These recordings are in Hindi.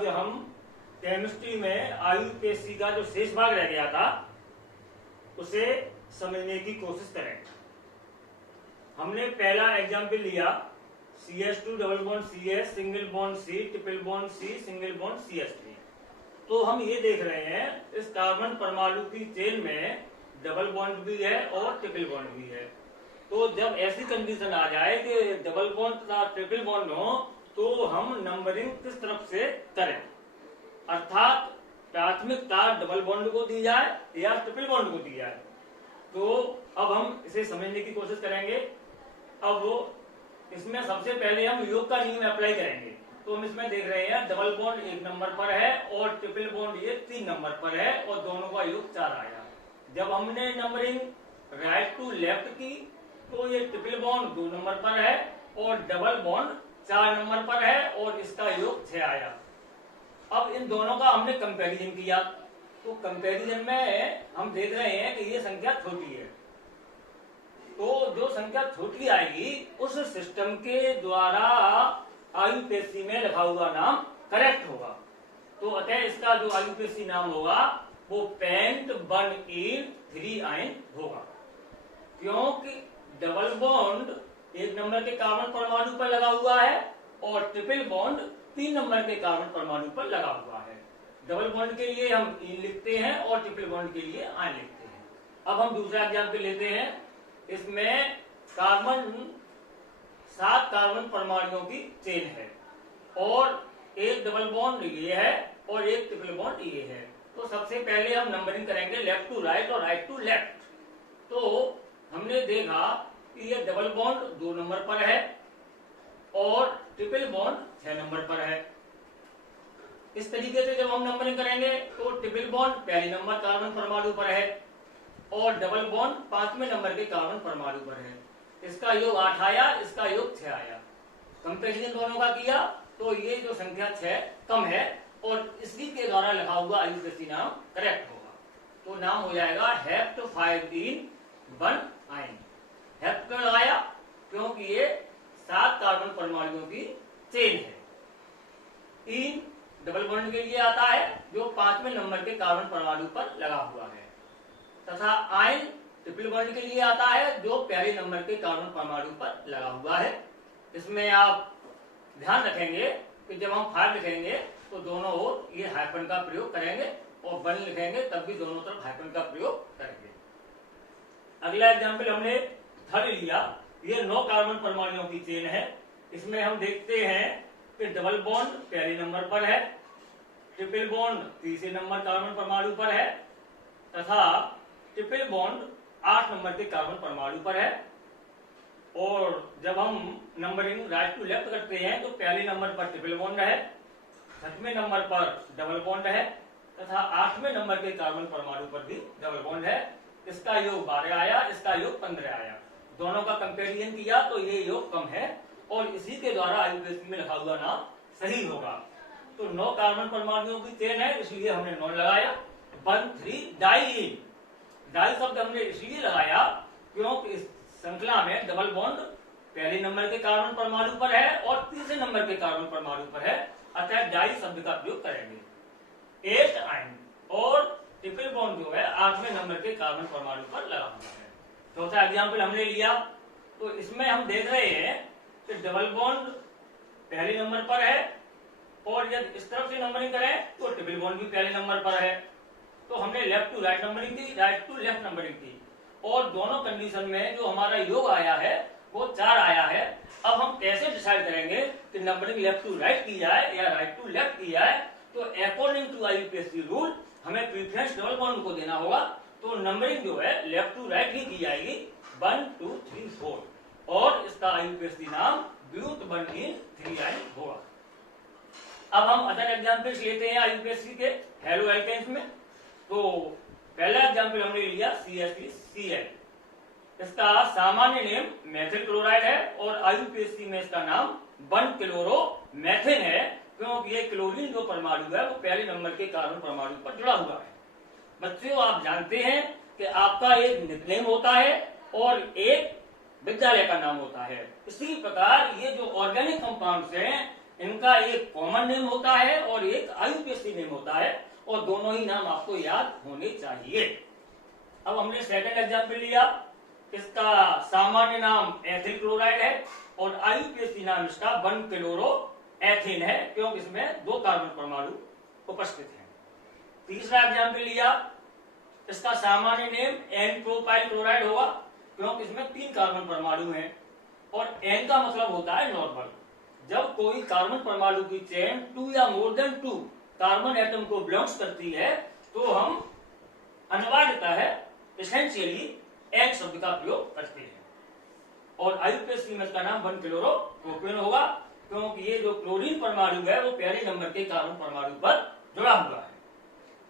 आज हम केमिस्ट्री में आईयूपीएससी का जो शेष भाग रह गया था उसे समझने की कोशिश करें। हमने पहला एग्जाम्पल लिया CH2 double bond CS single bond C triple bond C single bond CH3। तो हम ये देख रहे हैं इस कार्बन परमाणु की चेन में डबल बॉन्ड भी है और ट्रिपल बॉन्ड भी है। तो जब ऐसी कंडीशन आ जाए कि डबल बॉन्ड तथा ट्रिपल बॉन्ड हो तो हम नंबरिंग किस तरफ से करें, अर्थात प्राथमिकता डबल बॉन्ड को दी जाए या ट्रिपल बॉन्ड को दी जाए। तो अब हम इसे समझने की कोशिश करेंगे। अब इसमें सबसे पहले हम योग का नियम अप्लाई करेंगे। तो हम इसमें देख रहे हैं डबल बॉन्ड 1 नंबर पर है और ट्रिपल बॉन्ड ये 3 नंबर पर है और दोनों का योग 4 आया। जब हमने नंबरिंग राइट टू लेफ्ट की तो ये ट्रिपल बॉन्ड 2 नंबर पर है और डबल बॉन्ड 4 नंबर पर है और इसका योग 6 आया। अब इन दोनों का हमने कंपैरिजन किया तो कंपैरिजन में हम देख रहे हैं कि ये संख्या छोटी है। तो जो संख्या छोटी आएगी उस सिस्टम के द्वारा आईयूपीएससी में लिखा हुआ नाम करेक्ट होगा। तो अतः इसका जो आईयूपीएससी नाम होगा वो पेंट 1 आयन होगा, क्योंकि डबल बॉन्ड 1 नंबर के कार्बन परमाणु पर लगा हुआ है और ट्रिपल बॉन्ड 3 नंबर के कार्बन परमाणु पर लगा हुआ है। डबल बॉन्ड के लिए हम इन लिखते हैं और ट्रिपल बॉन्ड के लिए आयन लिखते हैं। अब हम दूसरा एग्जाम्पल लेते हैं। इसमें 7 कार्बन परमाणुओं की चेन है और एक डबल बॉन्ड ये है और एक ट्रिपल बॉन्ड ये है। तो सबसे पहले हम नंबरिंग करेंगे लेफ्ट टू राइट और राइट टू लेफ्ट। तो हमने देखा कि ये डबल बॉन्ड 2 नंबर पर है और ट्रिपल बॉन्ड 6 नंबर पर है। इस तरीके से जब हम नंबरिंग करेंगे तो ट्रिपल बॉन्ड पहले नंबर कार्बन परमाणु पर है और डबल बॉन्ड 5वें नंबर के कार्बन परमाणु पर है। इसका योग 8 आया, इसका योग 6 आया। कंपेरिजन दोनों का किया तो ये जो संख्या 6 कम है और इसी के द्वारा लिखा हुआ आईयूपीएससी नाम करेक्ट होगा। तो नाम हो जाएगा हेप्ट 5 in 1 आयन। हेप्ट क्यों लगाया? क्योंकि ये 7 कार्बन परमाणुओं की चेन है। इन डबल बॉन्ड के लिए आता है जो 5वें नंबर के कार्बन परमाणु पर लगा हुआ है, तथा आयन ट्रिपल बॉन्ड के लिए आता है जो पहले नंबर के कार्बन परमाणु पर लगा हुआ है। इसमें आप ध्यान रखेंगे कि जब हम 5 लिखेंगे तो दोनों ओर ये हाइफन का प्रयोग करेंगे और 1 लिखेंगे तब भी दोनों तरफ हाइफन का प्रयोग करेंगे। अगला एग्जाम्पल हमने थर्ड लिया। ये 9 कार्बन परमाणुओं की चेन है। इसमें हम देखते हैं कि डबल बॉन्ड पहले नंबर पर है, ट्रिपल बॉन्ड तीसरे नंबर कार्बन परमाणु पर है तथा ट्रिपल बॉन्ड 8 नंबर के कार्बन परमाणु पर है। और जब हम नंबरिंग राइट टू लेफ्ट करते हैं तो पहले नंबर पर ट्रिपल बॉन्ड है, 7वें नंबर पर डबल बॉन्ड है तथा 8वें नंबर के कार्बन परमाणु पर भी डबल बॉन्ड है। इसका योग 12 आया, इसका योग 15 आया। दोनों का कंपेरिजन किया तो ये योग कम है और इसी के द्वारा आईयूपीएससी में लिखा हुआ नाम सही होगा। तो 9 कार्बन परमाणुओं की चेन है इसलिए हमने 9 लगाया। 1 3 डाई। डाई शब्द हमने इसलिए लगाया क्योंकि इस श्रृंखला में डबल बॉन्ड पहले नंबर के कार्बन परमाणु पर है और तीसरे नंबर के कार्बन परमाणु पर है, अतः डाई शब्द का प्रयोग करेंगे। 8 आयन और ट्रिपल बॉन्ड जो है 8वें नंबर के कार्बन परमाणु पर लगा हुआ है। चौथा एग्जाम्पल हमने लिया। तो इसमें हम देख रहे हैं कि डबल बॉन्ड पहले नंबर पर है और यदि इस तरफ से नंबरिंग करें तो ट्रिपल बॉन्ड भी पहले नंबर पर है। तो हमने लेफ्ट टू राइट नंबरिंग की, राइट टू लेफ्ट नंबरिंग की और दोनों कंडीशन में जो हमारा योग आया है वो 4 आया है। अब हम कैसे डिसाइड करेंगे कि नंबरिंग लेफ्ट टू राइट की जाए या राइट टू लेफ्ट की जाए? तो अकॉर्डिंग टू आईयूपीएससी रूल हमें प्रीफरेंस डबल बॉन्ड को देना होगा। तो नंबरिंग जो है लेफ्ट टू राइट ही की जाएगी 1 2 3 4 और इसका आईयूपीएससी नाम ब्यूट 1 in 3 आयन होगा। अब हम अदर एग्जाम्पल्स लेते हैं आईयूपीएससी के हेलो एल्केन्स में। तो पहला एग्जाम्पल हमने लिया CH3Cl। इसका सामान्य नेम मेथिल क्लोराइड है और आईयूपीएससी में इसका नाम 1 क्लोरोमेथिन है, क्योंकि ये क्लोरीन जो परमाणु है वो पहले नंबर के कार्बन परमाणु पर जुड़ा हुआ है। बच्चों, आप जानते हैं कि आपका एक निकनेम होता है और एक विद्यालय का नाम होता है। इसी प्रकार ये जो ऑर्गेनिक कंपाउंड्स हैं इनका एक कॉमन नेम होता है और एक आईयूपीएसी नेम होता है, और दोनों ही नाम आपको याद होने चाहिए। अब हमने सेकंड एग्जाम्पल लिया, इसका सामान्य नाम एथिल क्लोराइड है और आईयूपीएसी नाम इसका 1 क्लोरो एथीन है, क्योंकि इसमें 2 कार्बन परमाणु उपस्थित हैं। तीसरा एग्जाम्पल लिया, इसका सामान्य नेम एन प्रोपाइल क्लोराइड होगा, क्योंकि इसमें 3 कार्बन परमाणु हैं, और एन का मतलब होता है नॉर्मल। जब कोई कार्बन परमाणु की चेन 2 या मोर देन 2 कार्बन एटम को बिलोंग्स करती है तो हम अनिवार्यता है एसेंशियली एन शब्द का प्रयोग करते हैं। और आईयूपीएसी में इसका नाम 1 क्लोरो प्रोपेन होगा, क्योंकि ये जो क्लोरीन परमाणु है वो पहले नंबर के कार्बन परमाणु पर जुड़ा हुआ है।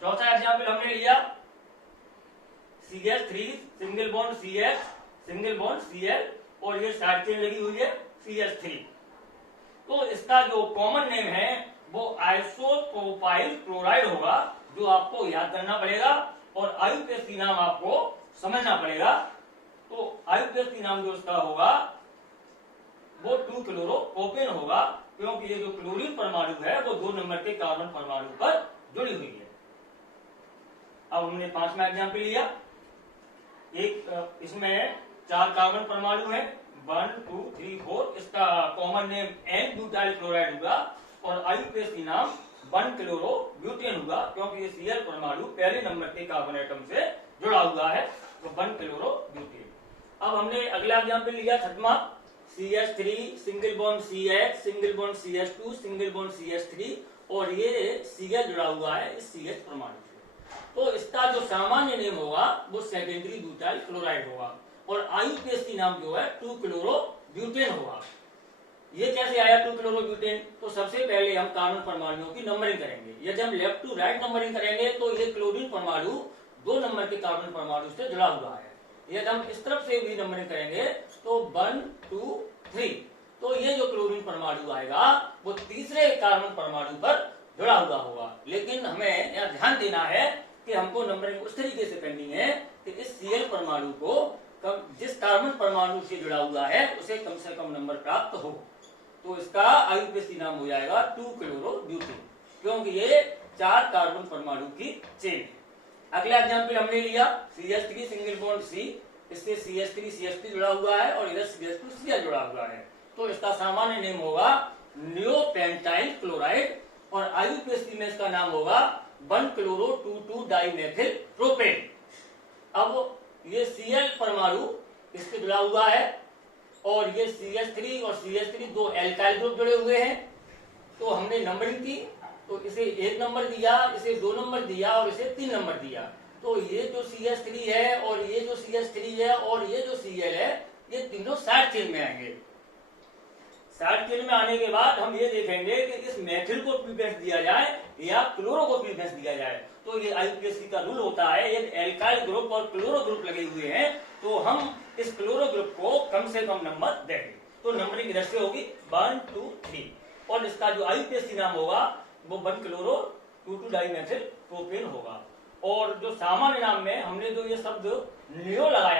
चौथा एग्जाम्पल हमने लिया, CH3 single bond CH single bond Cl और ये साइड चेन लगी हुई है CH3। तो इसका जो कॉमन नेम है वो आइसोप्रोपाइल क्लोराइड होगा, जो आपको याद करना पड़ेगा, और आईयूपीएसी नाम आपको समझना पड़ेगा। तो आईयूपीएसी नाम जो इसका होगा वो 2 क्लोरो प्रोपेन होगा, क्योंकि ये जो क्लोरीन परमाणु है वो 2 नंबर के कार्बन परमाणु पर जुड़ी हुई है। अब हमने 5वां एग्जाम्पल लिया, एक इसमें 4 कार्बन परमाणु है 1 2 3 4, इसका common name n butyl chloride होगा और आईयूपीएसी नाम 1 क्लोरो ब्यूटेन होगा, क्योंकि ये Cl परमाणु पहले नंबर के कार्बन एटम से जुड़ा हुआ है, तो 1 क्लोरो ब्यूटेन। अब हमने अगला एग्जाम्पल लिया 6वां, CH3 single bond CH single bond CH2 single bond CH3, और ये Cl जुड़ा हुआ है इस CH परमाणु से। तो इसका जो सामान्य नेम होगा वो सेकेंडरी ब्यूटाइल क्लोराइड होगा, और आईयूपीएसी नाम जो है 2 क्लोरो ब्यूटेन होगा। ये कैसे आया 2 क्लोरो ब्यूटेन? तो सबसे पहले हम कार्बन परमाणुओं की नंबरिंग करेंगे। यदि हम लेफ्ट टू राइट नंबरिंग करेंगे तो ये क्लोरीन परमाणु 2 नंबर के कार्बन परमाणु से जुड़ा हुआ है। यदि हम इस तरफ से भी नंबरिंग करेंगे तो 1 2 3, तो ये जो क्लोरीन परमाणु आएगा वो तीसरे कार्बन परमाणु पर जुड़ा हुआ होगा। लेकिन हमें यहाँ ध्यान देना है कि हमको नंबरिंग उस तरीके से करनी है कि इस Cl परमाणु को जिस कार्बन परमाणु से जुड़ा हुआ है उसे कम से कम नंबर प्राप्त हो। तो इसका आईयूपीएसी नाम हो जाएगा 2 क्लोरो ब्यूटेन, क्योंकि ये 4 कार्बन परमाणु की चेन है। अगला एग्जाम्पल हमने लिया, CH3 सिंगल बॉन्ड C, इससे CH3 CH3 जुड़ा हुआ है और इधर CH2 Cl जुड़ा हुआ है, तो इसका सामान्य नेम होगा नियोपेंटाइल क्लोराइड, और आईयूपीएसी में इसका नाम होगा 1 क्लोरो 2,2 डाइमेथिल प्रोपेन। अब ये Cl परमाणु इससे जुड़ा हुआ है और ये CH3 और CH3 2 एल्काइल ग्रुप जुड़े हुए हैं। तो हमने नंबरिंग की, तो इसे 1 नंबर दिया, इसे 2 नंबर दिया और इसे 3 नंबर दिया। तो ये जो CH3 है और ये जो CH3 है और ये जो Cl है, ये तीनों साइड चेन में आएंगे। साइड चेन में आने के बाद हम ये देखेंगे कि इस मेथिल को प्रीफरेंस दिया जाए या क्लोरो को प्रीफरेंस दिया जाए। तो ये आईयूपीएसी का रूल होता है, यदि एल्काइल ग्रुप और क्लोरो ग्रुप लगे हुए हैं तो हम इस क्लोरो ग्रुप को कम से कम नंबर देंगे। तो नंबरिंग इधर से होगी 1 2 3, और इसका जो आईयूपीएसी नाम होगा वो 1 क्लोरो 2,2 डाइमेथिल प्रोपेन होगा। और जो सामान्य नाम में हमने जो ये शब्द नियो लगाया